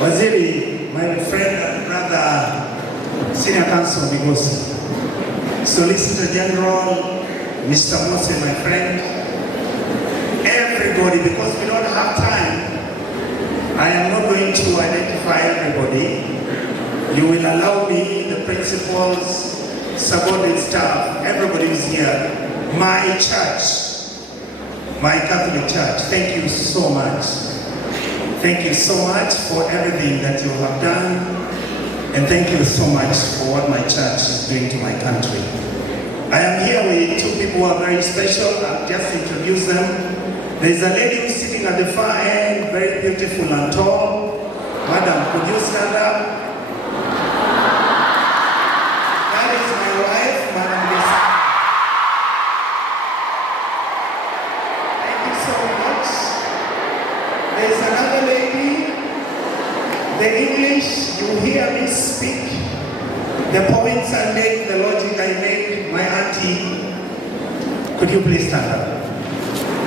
Waziri, my friend and brother, Senior Counsel Migosi, Solicitor General, Mr. Mose, my friend, everybody, because we don't have time, I am not going to identify everybody. You will allow me, the principals, subordinate staff, everybody is here. My church, my Catholic church, thank you so much. Thank you so much for everything that you have done, and thank you so much for what my church is doing to my country. I am here with two people who are very special. I'll just introduce them. There's a lady who's sitting at the far end, very beautiful and tall. Madam, could you stand up? That is my wife, Madam Lisa. Thank you so much. There's another lady. The English, you hear me speak. The points I make, the logic I make, my auntie. Could you please stand up?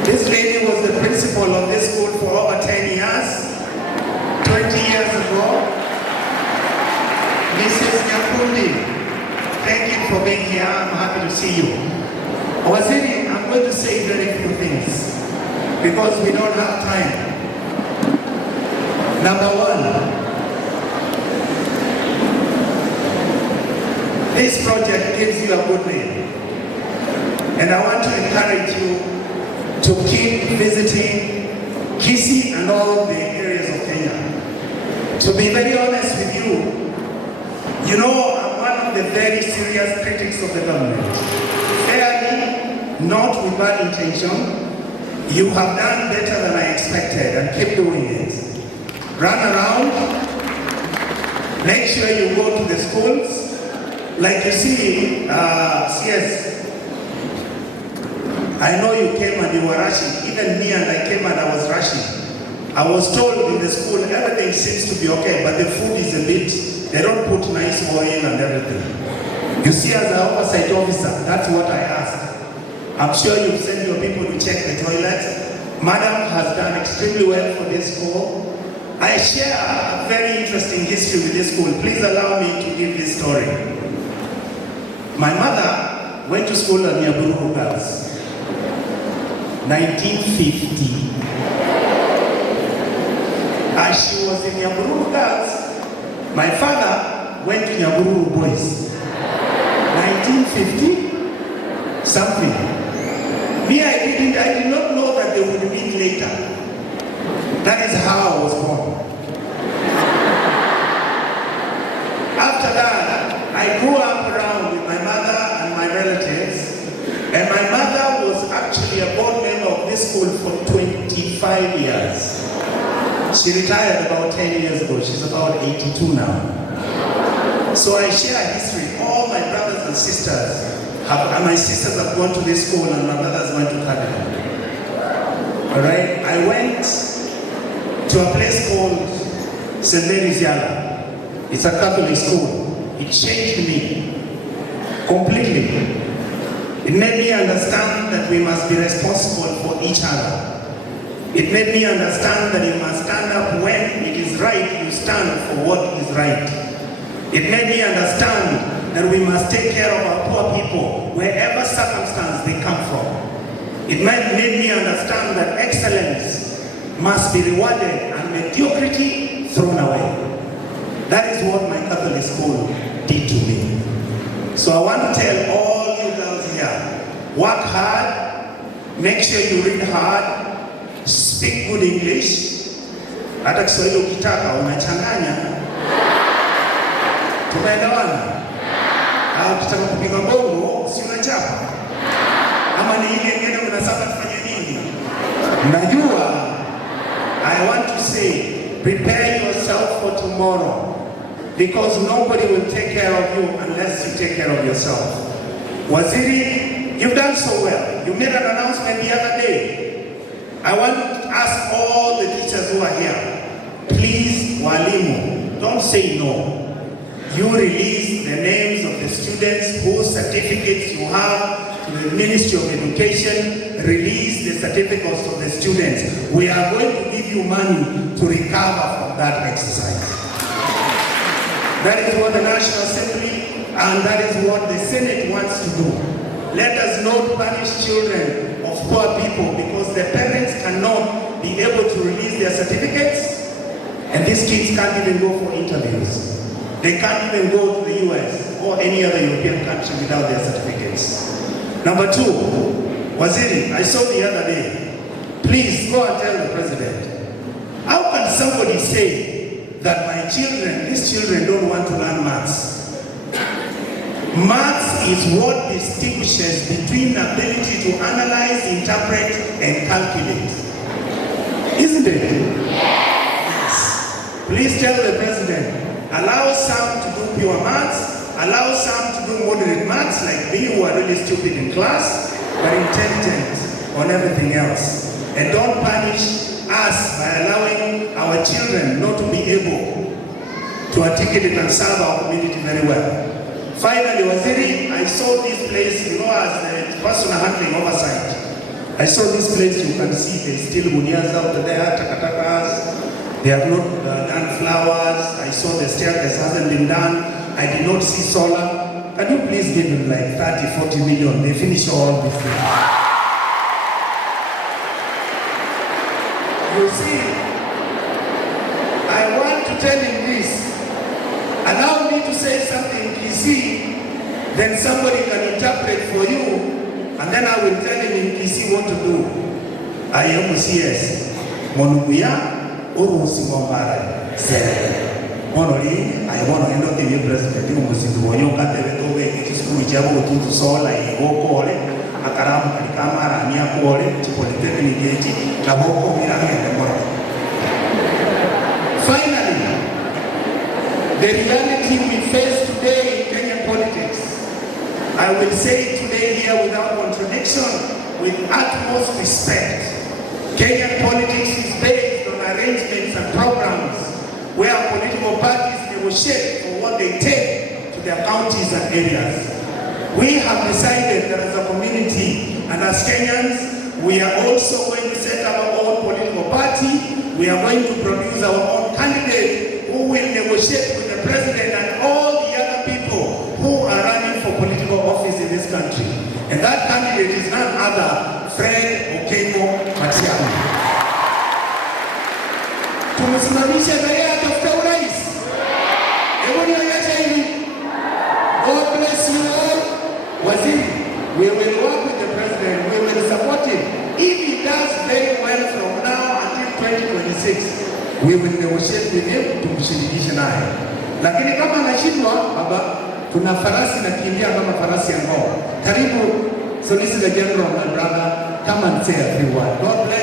This lady was the principal of this school for over 10 years, 20 years ago. Mrs. Nyabururu, thank you for being here. I'm happy to see you. Waziri, I'm going to say very few things because we don't have time. Number one, this project gives you a good name. And I want to encourage you to keep visiting Kisii and all the areas of Kenya. To be very honest with you, you know, I'm one of the very serious critics of the government. Fairly, not with bad intention, you have done better than I expected and keep doing it. Run around, make sure you go to the schools. Like you see, CS, I know you came and you were rushing. Even me, and I came and I was rushing. I was told in the school everything seems to be okay, but the food is a bit, they don't put nice oil and everything. You see, as an oversight officer, that's what I asked. I'm sure you've sent your people to check the toilet. Madam has done extremely well for this school. I share a very interesting history with this school. Please allow me to give this story. My mother went to school at Nyabururu Girls. 1950. As she was in Nyabururu Girls, my father went to Nyabururu Boys. 1950 something. Me, I did not know that they would meet later. That is how I was born. After that, I grew up around with my mother and my relatives. And my mother was actually a board member of this school for 25 years. She retired about 10 years ago. She's about 82 now. So I share history. All my brothers and sisters my sisters have gone to this school and my brothers went to Cardinal. Alright? I went to a place called St. Mary's Yala. It's a Catholic school. It changed me completely. It made me understand that we must be responsible for each other. It made me understand that you must stand up when it is right, you stand for what is right. It made me understand that we must take care of our poor people, wherever circumstance they come from. It made me understand that excellence must be rewarded and mediocrity thrown away. That is what my Catholic school did to me. So I want to tell all you girls here, work hard, make sure you read hard, speak good English. Hata Kiswahili ukitaka unachanganya. Tumeelewana? Au ukitaka kupiga bongo si unachapa? Ama ni ile ngine unasaba kufanya nini? Najua. I want to say, prepare yourself for tomorrow. Because nobody will take care of you unless you take care of yourself. Waziri, you've done so well. You made an announcement the other day. I want to ask all the teachers who are here, please, walimu, don't say no. You release the names of the students whose certificates you have to the Ministry of Education, release the certificates of the students. We are going to give you money to recover from that exercise. That is what the National Assembly and that is what the Senate wants to do. Let us not punish children of poor people because the parents cannot be able to release their certificates, and these kids can't even go for interviews. They can't even go to the US or any other European country without their certificates. Number two, Waziri, I saw the other day, please go and tell the president, how can somebody say that my children, these children don't want to learn maths? Maths is what distinguishes between ability to analyze, interpret, and calculate. Isn't it? Yes. Please tell the president, allow some to do pure maths, allow some to do moderate maths, like me who are really stupid in class, but intelligent on everything else. And don't punish us by allowing our children not to be able to articulate and serve our community very well. Finally, Waziri, I saw this place, you know, as the person handling oversight. I saw this place, you can see there's still bunias out there, takatakas. They have not done flowers. I saw the staircase hasn't been done. I did not see solar. Can you please give them like 30, 40 million? They finish all this thing. You see, I want to tell him this. Allow me to say something, Kisi, then somebody can interpret for you, and then I will tell him in Kisi what to do. I am CS. Monubuya, Urusi Mombara, said, Monoli, I want to end up the president. You must do Onyonka, the school, Jabu, to Sola, Yoko, Akaram, Kamara, Nyapore, to Polytechnic, Naboko, and the finally, the reality we face today in Kenyan politics, I will say today here without contradiction, with utmost respect. Kenyan politics is based on arrangements and programs where political parties negotiate for what they take to their counties and areas. We have decided that as a community and as Kenyans, we are also going to set up our own political party. We are going to produce our own candidate who will negotiate with the president and all the other people who are running for political office in this country. And that candidate is none other Fred Okengo Matiang'i. Tumesimamisha raia atafuta urais. Hebu nionyeshe hivi. God bless you all. Waziri, we will work with the president. We will support him. If he does very well from now until 2026, we will negotiate with him to kumshirikisha naye. Lakini kama anashindwa, baba, tuna farasi na kimbia kama farasi ya ng'ombe. Karibu Solicitor General, my brother, come and say a few words. God bless.